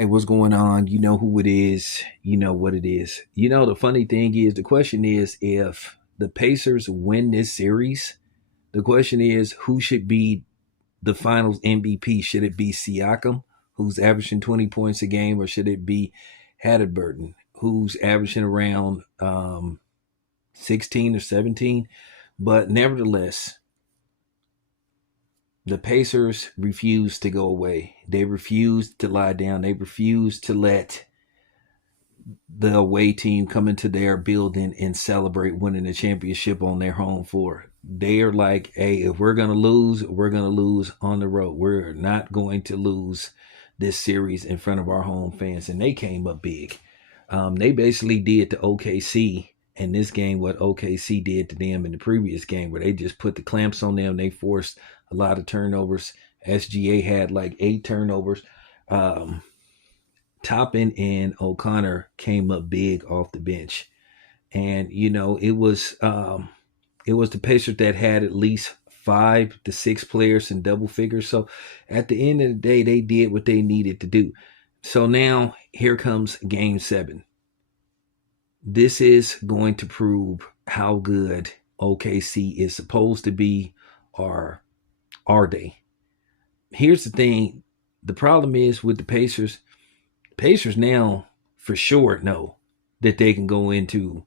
Hey, what's going on? You know who it is. You know what it is. The funny thing is, the question is if the Pacers win this series, the question is who should be the finals MVP? Should it be Siakam, who's averaging 20 points a game, or should it be Halliburton, who's averaging around 16 or 17? But nevertheless, the Pacers refuse to go away. They refuse to lie down. They refuse to let the away team come into their building and celebrate winning the championship on their home floor. They are like, hey, if we're going to lose, we're going to lose on the road. We're not going to lose this series in front of our home fans. And they came up big. They basically did to OKC in this game what OKC did to them in the previous game, where they just put the clamps on them. They forced a lot of turnovers. SGA had like 8 turnovers. Toppin and O'Connor came up big off the bench, and it was the Pacers that had at least 5 to 6 players in double figures. So at the end of the day, they did what they needed to do. So now here comes Game 7. This is going to prove how good OKC is supposed to be, or are they? Here's the thing. The problem is with the Pacers. Pacers now for sure know that they can go into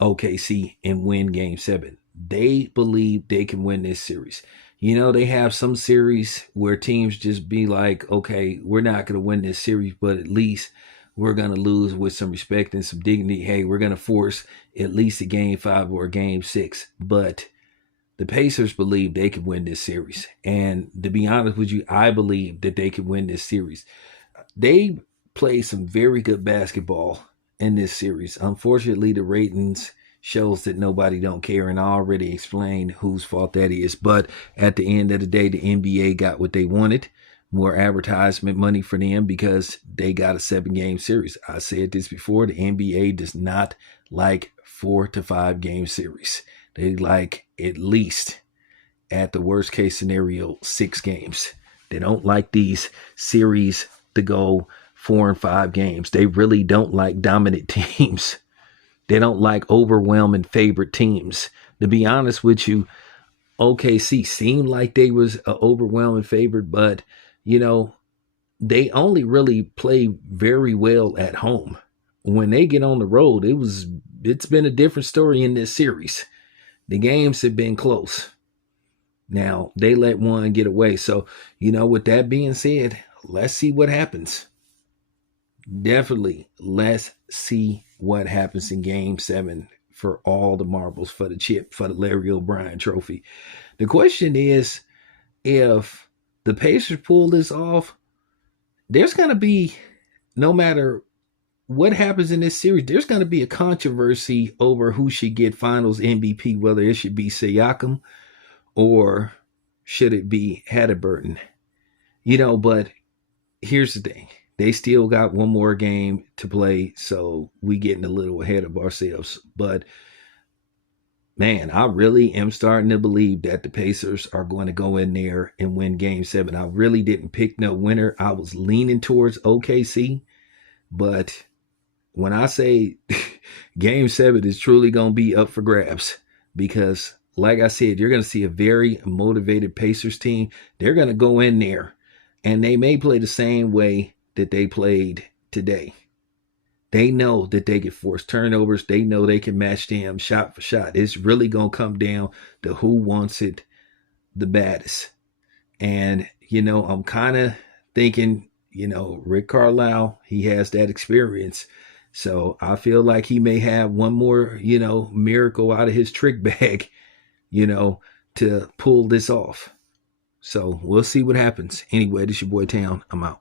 OKC and win Game 7. They believe they can win this series. They have some series where teams just be like, okay, we're not going to win this series, but at least we're going to lose with some respect and some dignity. Hey, we're going to force at least a Game 5 or a Game 6. But the Pacers believe they can win this series. And to be honest with you, I believe that they can win this series. They played some very good basketball in this series. Unfortunately, the ratings shows that nobody don't care, and I already explained whose fault that is. But at the end of the day, the NBA got what they wanted. More advertisement money for them because they got a 7-game series. I said this before, the NBA does not like 4 to 5 game series. They like at least, at the worst case scenario, 6 games. They don't like these series to go 4 and 5 games. They really don't like dominant teams. They don't like overwhelming favorite teams. To be honest with you, OKC seemed like they was an overwhelming favorite, but they only really play very well at home. When they get on the road, it's been a different story in this series. The games have been close. Now they let one get away. So, with that being said, let's see what happens. Definitely, let's see what happens in Game 7 for all the marbles, for the chip, for the Larry O'Brien trophy. The question is, if the Pacers pull this off, there's going to be, no matter what happens in this series, there's going to be a controversy over who should get finals MVP, whether it should be Siakam or should it be Halliburton. But here's the thing. They still got one more game to play, so we getting a little ahead of ourselves. But man, I really am starting to believe that the Pacers are going to go in there and win Game 7. I really didn't pick no winner. I was leaning towards OKC, but when I say Game 7 is truly going to be up for grabs, because like I said, you're going to see a very motivated Pacers team. They're going to go in there, and they may play the same way that they played today. They know that they can force turnovers. They know they can match them shot for shot. It's really going to come down to who wants it the baddest. And, I'm kind of thinking, Rick Carlisle, he has that experience. So I feel like he may have one more, miracle out of his trick bag, to pull this off. So we'll see what happens. Anyway, this is your boy Town. I'm out.